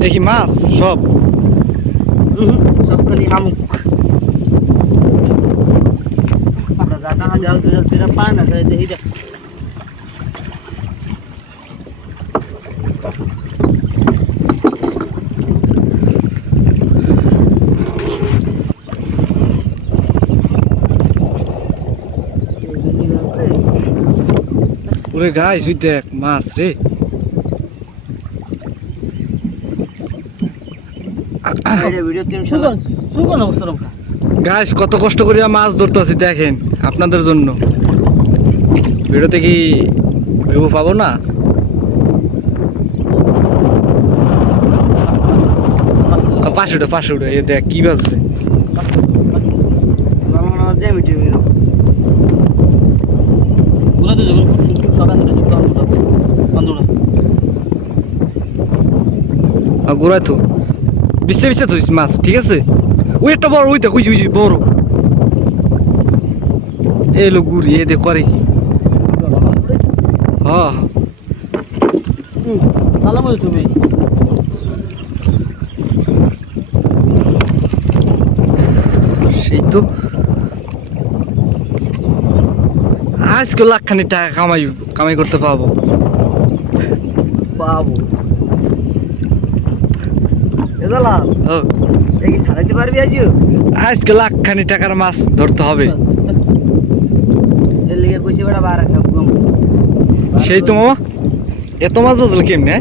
দেখি মাছ সব সব খালি আমুক যাও দুটা পা না দেখি দেখ ওরে গাইস ওই দেখ মাছ রে ভিডিও তিন শুনুন অবস্থা গাইস কত কষ্ট করে মাছ ধরতেছি দেখেন আপনাদের জন্য ভিডিওতে কি ভিউ পাবো না পাঁচশো এ দেখ কি বাজছে গোড়ায় তো বিছে বিছে ধরিস মাছ ঠিক আছে ওই একটা বড় ওই দেখ ওই বড় এলো গুড়ি এ দেখ করে কি হ্যাঁ তুমি সেই তো আজকে লাখখানি টাকা কামাই করতে পাবো ছাড়াইতে পারবি আজকে লাখখানি টাকার মাছ ধরতে হবে সেই তো মামা এত মাছ বুঝলো কেমনে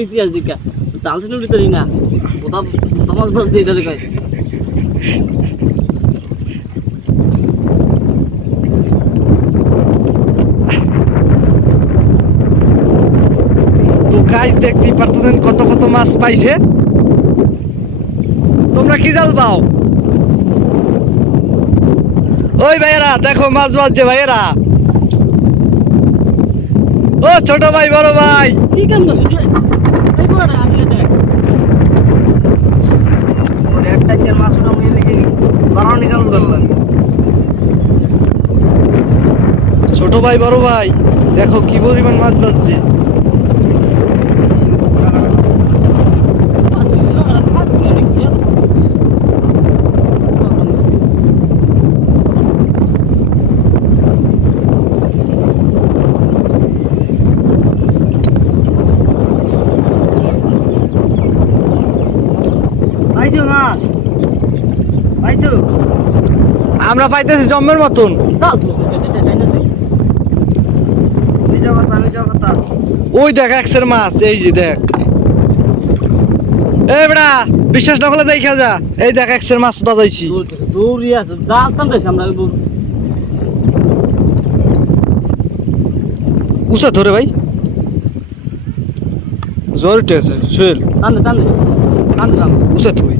ইতিহাস দিকা চাল ছিল না কোথাও মাছ বলছে এটা কয় গাছ দেখতেই পারতেছেন কত কত মাছ পাইছে তোমরা কি জাল পাও ওই ভাইয়েরা দেখো মাছ বাজছে ভাইয়েরা ও ছোট ভাই বড় ভাই কি কেন ছোট ভাই বড় ভাই দেখো কি পরিমাণ মাছ বাজছে আমরা পাইতেছি জম্মের মতন ওই দেখ একশের মাছ এই যে দেখ এই বেড়া বিশ্বাস না করলে দেখা যা এই দেখ একশের মাছ বাজাইছি উষা ধরে ভাই জ্বর উঠে আছে শৈল উষা তুই